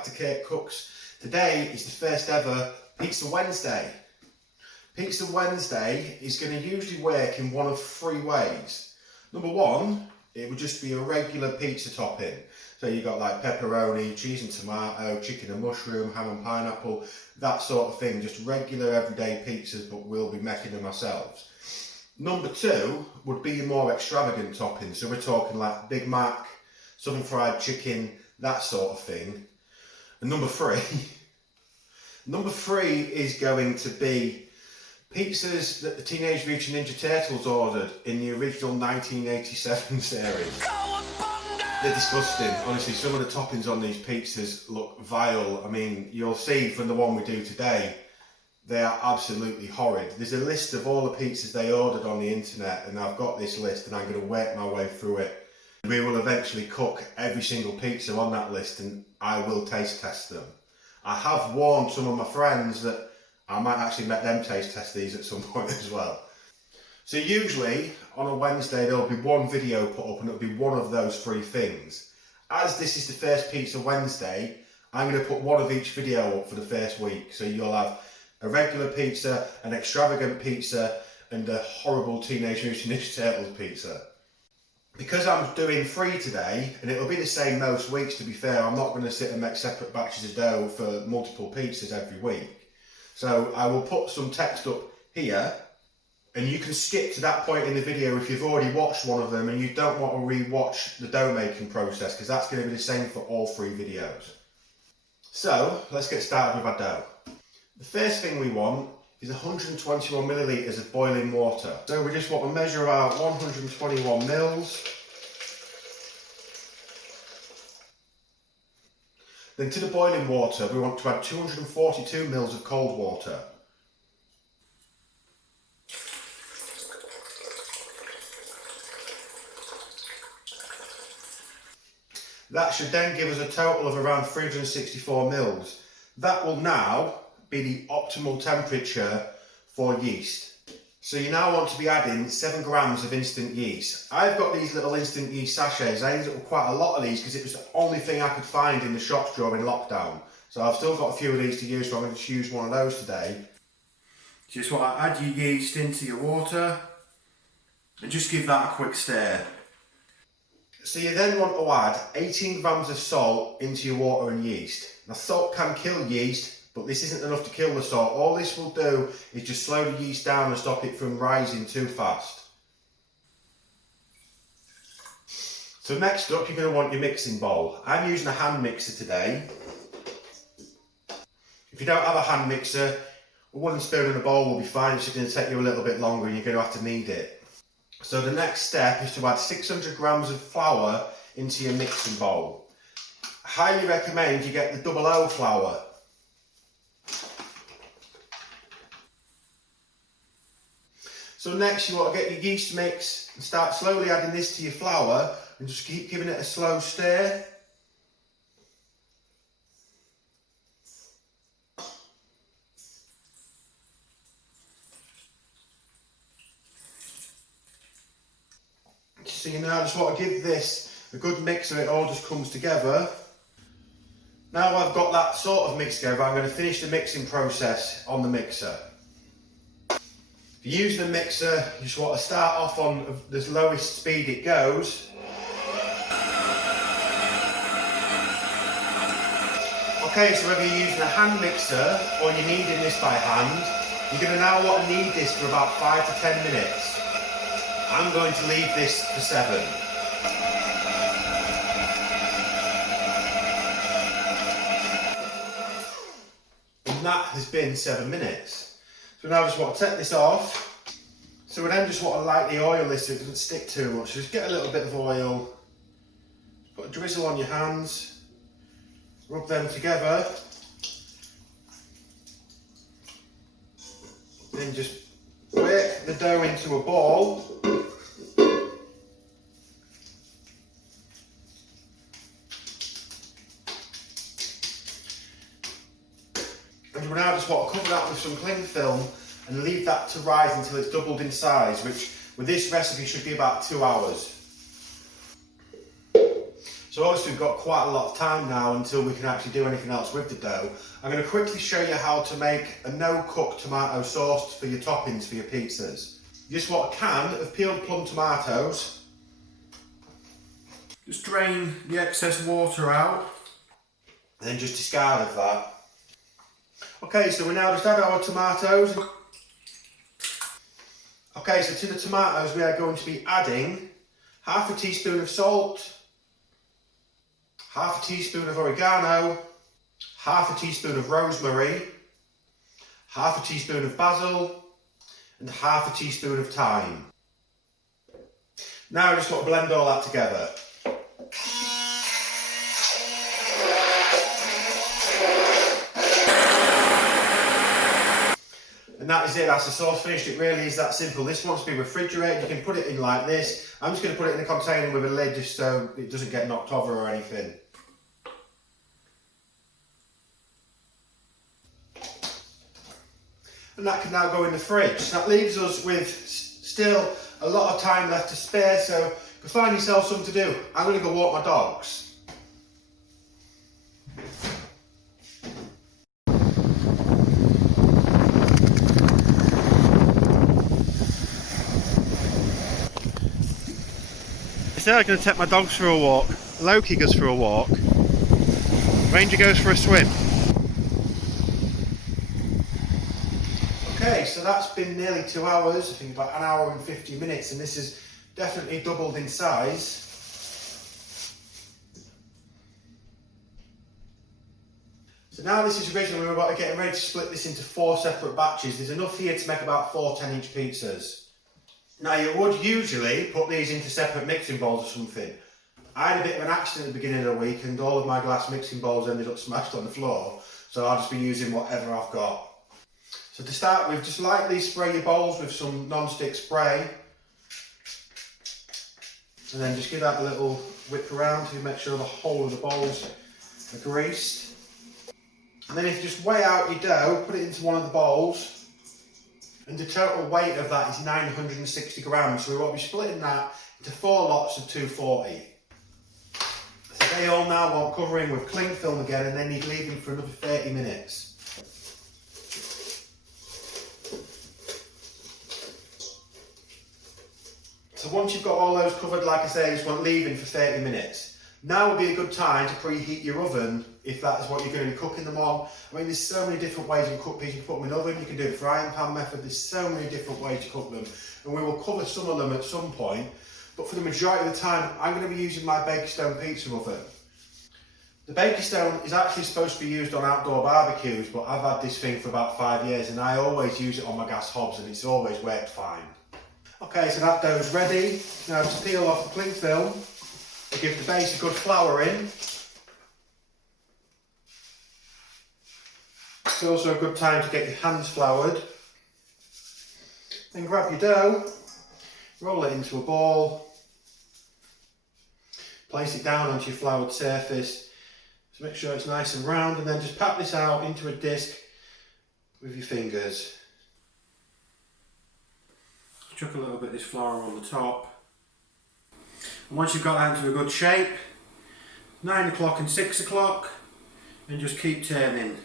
back to Kirk Kooks. Today is the first ever Pizza Wednesday. Pizza Wednesday is going to usually work in one of three ways. Number one, it would just be a regular pizza topping. So you've got like pepperoni, cheese and tomato, chicken and mushroom, ham and pineapple, that sort of thing. Just regular everyday pizzas, but we'll be making them ourselves. Number two would be a more extravagant topping. So we're talking like Big Mac, Southern Fried Chicken, that sort of thing. And number three is going to be pizzas that the Teenage Mutant Ninja Turtles ordered in the original 1987 series. They're disgusting. Honestly, some of the toppings on these pizzas look vile. I mean, you'll see from the one we do today, they are absolutely horrid. There's a list of all the pizzas they ordered on the internet, and I've got this list and I'm going to work my way through it. We will eventually cook every single pizza on that list and I will taste test them. I have warned some of my friends that I might actually let them taste test these at some point as well. So usually on a Wednesday there'll be one video put up and it'll be one of those three things. As this is the first Pizza Wednesday, I'm going to put one of each video up for the first week. So you'll have a regular pizza, an extravagant pizza and a horrible Teenage Mutant Ninja Turtles pizza. Because I'm doing three today, and it'll be the same most weeks to be fair, I'm not going to sit and make separate batches of dough for multiple pizzas every week. So I will put some text up here, and you can skip to that point in the video if you've already watched one of them and you don't want to re-watch the dough making process, because that's going to be the same for all three videos. So let's get started with our dough. The first thing we want is 121 millilitres of boiling water. So we just want to measure out 121 mils. Then to the boiling water, we want to add 242 mils of cold water. That should then give us a total of around 364 mils. That will now be the optimal temperature for yeast. So you now want to be adding 7 grams of instant yeast. I've got these little instant yeast sachets. I ended up with quite a lot of these because it was the only thing I could find in the shops during lockdown. So I've still got a few of these to use, so I'm going to use one of those today. Just want to add your yeast into your water and just give that a quick stir. So you then want to add 18 grams of salt into your water and yeast. Now salt can kill yeast, but this isn't enough to kill the salt. All this will do is just slow the yeast down and stop it from rising too fast. So next up, you're going to want your mixing bowl. I'm using a hand mixer today. If you don't have a hand mixer, a wooden spoon in a bowl will be fine. It's just going to take you a little bit longer and you're going to have to knead it. So the next step is to add 600 grams of flour into your mixing bowl. I highly recommend you get the double O flour. So next you want to get your yeast mix and start slowly adding this to your flour and just keep giving it a slow stir. So you now just want to give this a good mix so it all just comes together. Now I've got that sort of mixed together, I'm going to finish the mixing process on the mixer. If you're using a mixer, you just want to start off on the lowest speed it goes. Okay, so whether you're using a hand mixer or you're kneading this by hand, you're going to now want to knead this for about 5 to 10 minutes. I'm going to leave this for 7. And that has been 7 minutes. So now I just want to take this off. So we then just want to lightly oil this so it doesn't stick too much. Just get a little bit of oil, put a drizzle on your hands, rub them together, then just work the dough into a ball. And we now just want to cover that with some cling film and leave that to rise until it's doubled in size, which with this recipe should be about 2 hours. So obviously we've got quite a lot of time now until we can actually do anything else with the dough. I'm going to quickly show you how to make a no-cook tomato sauce for your toppings for your pizzas. You just want a can of peeled plum tomatoes. Just drain the excess water out and then just discard of that. Okay, so we now just add our tomatoes. Okay, so to the tomatoes we are going to be adding half a teaspoon of salt, half a teaspoon of oregano, half a teaspoon of rosemary, half a teaspoon of basil, and half a teaspoon of thyme. Now I just want to blend all that together. And that is it, that's the sauce finished. It really is that simple. This wants to be refrigerated. You can put it in like this. I'm just going to put it in a container with a lid just so it doesn't get knocked over or anything. And that can now go in the fridge. That leaves us with still a lot of time left to spare, so if you find yourself something to do, I'm going to go walk my dogs. Instead I'm going to take my dogs for a walk. Loki goes for a walk. Ranger goes for a swim. Okay, so that's been nearly 2 hours, I think about 1 hour and 50 minutes, and this has definitely doubled in size. So now this is original, we're about to get ready to split this into 4 separate batches. There's enough here to make about 4 10-inch pizzas. Now you would usually put these into separate mixing bowls or something. I had a bit of an accident at the beginning of the week and all of my glass mixing bowls ended up smashed on the floor, so I'll just be using whatever I've got. So to start with, just lightly spray your bowls with some non-stick spray. And then just give that a little whip around to make sure the whole of the bowls are greased. And then if you just weigh out your dough, put it into one of the bowls. And the total weight of that is 960 grams. So we want to be splitting that into 4 lots of 240. So they all now want covering with cling film again, and then you'd leave them for another 30 minutes. So once you've got all those covered, like I say, you just want leaving for 30 minutes. Now would be a good time to preheat your oven if that is what you're going to be cooking them on. I mean, there's so many different ways you can cook these. You can put them in the oven, you can do the frying pan method, there's so many different ways to cook them. And we will cover some of them at some point, but for the majority of the time, I'm going to be using my Baker Stone pizza oven. The Baker Stone is actually supposed to be used on outdoor barbecues, but I've had this thing for about 5 years and I always use it on my gas hobs and it's always worked fine. Okay, so that dough's ready. Now just peel off the cling film and give the base a good flouring. It's also a good time to get your hands floured. Then grab your dough, roll it into a ball, place it down onto your floured surface. So make sure it's nice and round, and then just pat this out into a disc with your fingers. Chuck a little bit of this flour on the top. And once you've got that into a good shape, 9 o'clock and 6 o'clock, and just keep turning.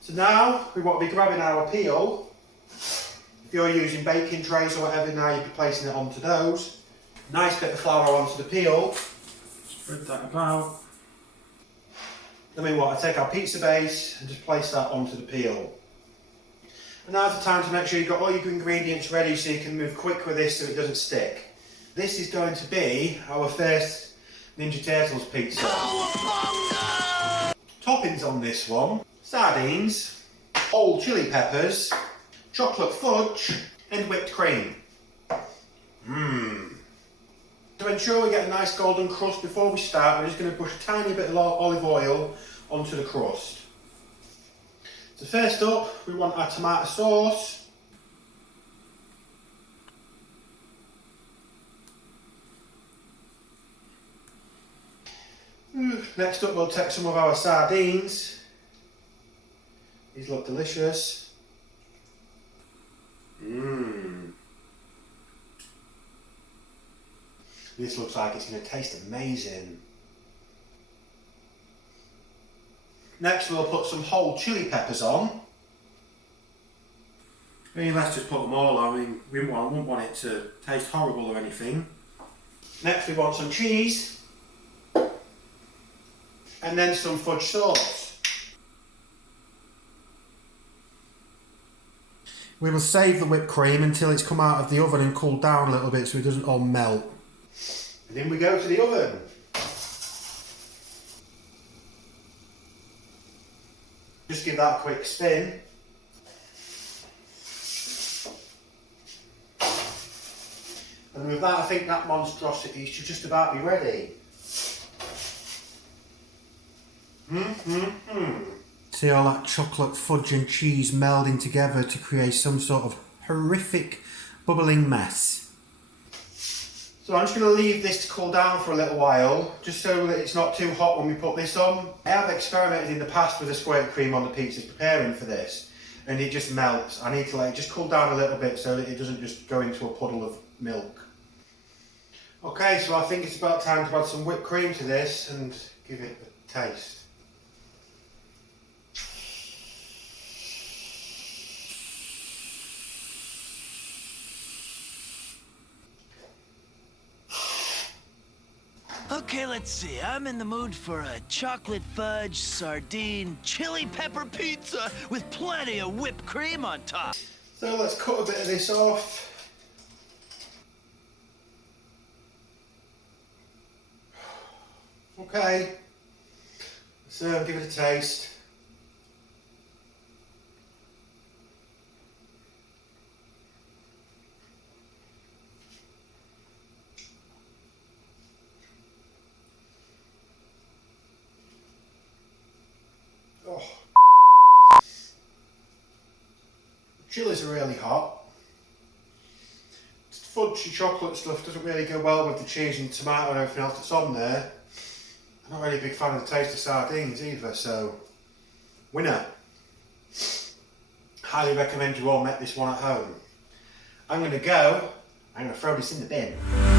So now we want to be grabbing our peel. If you're using baking trays or whatever, now you'll be placing it onto those. Nice bit of flour onto the peel. Spread that about. Then we want to take our pizza base and just place that onto the peel. And now's the time to make sure you've got all your ingredients ready so you can move quick with this so it doesn't stick. This is going to be our first Ninja Turtles pizza. Toppings on this one: sardines, whole chili peppers, chocolate fudge, and whipped cream. To ensure we get a nice golden crust before we start, we're just going to push a tiny bit of olive oil onto the crust. So first up, we want our tomato sauce. Next up we'll take some of our sardines. These look delicious. This looks like it's going to taste amazing. Next we'll put some whole chili peppers on. I mean, let's just put them all on. I mean, we wouldn't want it to taste horrible or anything. Next we want some cheese. And then some fudge sauce. We will save the whipped cream until it's come out of the oven and cooled down a little bit so it doesn't all melt. And then we go to the oven. Just give that a quick spin. And with that, I think that monstrosity should just about be ready. See all that chocolate, fudge and cheese melding together to create some sort of horrific bubbling mess. So I'm just going to leave this to cool down for a little while, just so that it's not too hot when we put this on. I have experimented in the past with a squirt cream on the pizzas preparing for this, and it just melts. I need to let it just cool down a little bit so that it doesn't just go into a puddle of milk. Okay, so I think it's about time to add some whipped cream to this and give it a taste. Okay, let's see. I'm in the mood for a chocolate fudge, sardine, chili pepper pizza with plenty of whipped cream on top. So let's cut a bit of this off. Okay, so give it a taste. Oh. Chilies are really hot. Fudgy chocolate stuff doesn't really go well with the cheese and tomato and everything else that's on there. I'm not really a big fan of the taste of sardines either, so winner. Highly recommend you all make this one at home. I'm going to throw this in the bin.